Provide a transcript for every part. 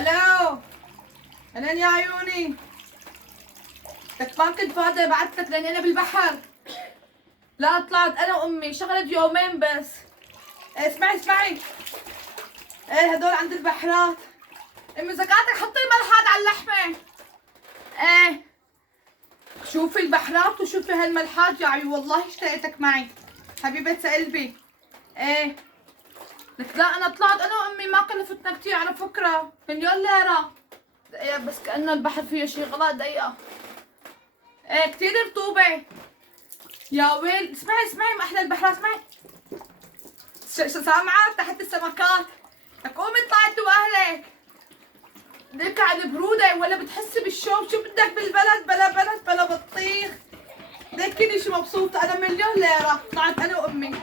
الو، اهلين يا عيوني. لك ما كنت فاضية بعتلك لاني انا بالبحر. لا طلعت انا وامي شغلت يومين بس. إيه اسمعي. ايه هدول عند البحرات. امي زكاتك حطي ملحات على اللحمة. ايه شوفي البحرات وشوفي هالملحات يا عيو، والله اشتقتك معي حبيبة قلبي. ايه لك لا انا طلعت انا وامي ما كلفتنا كتير على فكرة، مليون ليرة. دقيقة بس كأنه البحر فيه شي غلط. دقيقة. ايه كتير رطوبة يا ويل. اسمعي ما احلى البحر. اسمعي سامعة تحت السمكات. لك قومي اطلعي انت واهلك. ليك على البرودة ولا بتحسي بالشوب؟ شو بدك بالبلد بلا بلد بلا بطيخ. ليكيني شو مبسوطة انا مليون ليرة. طلعت انا وامي.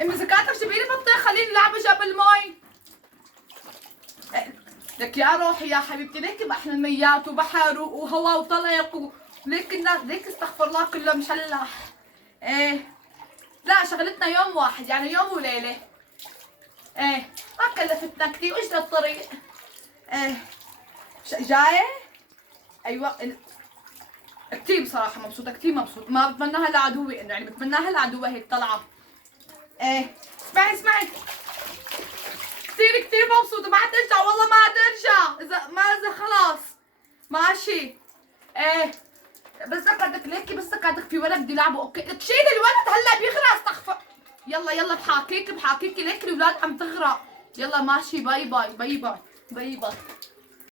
امي زكاتك جيبيلي بطيخ خليني لعبة جنب المي. لك يا روحي يا حبيبتي ليك باحلى الميات وبحر وهواء وطلق ليك الناس ليك استغفر الله كله مشلح. ايه لا شغلتنا يوم واحد يعني يوم وليلة. ايه ما كلفتنا كثير واجنا الطريق. ايه جاية. ايوه كثير بصراحة مبسوطة كثير مبسوطة. ما بتمناها لعدوي يعني بتمناها لعدوي هيك طلعة. ايه اسمعي كثير مبسوطة. ما حترجع والله ما حترجع اذا خلاص ماشي. ايه بس ذكرتك ليكي بس ذكرتك في ولد بده يلعبوا. اوكي لك شيل الولد هلا بيغرق. استغفر. يلا بحاكيكي ليك الولاد عم تغرق. يلا ماشي باي باي.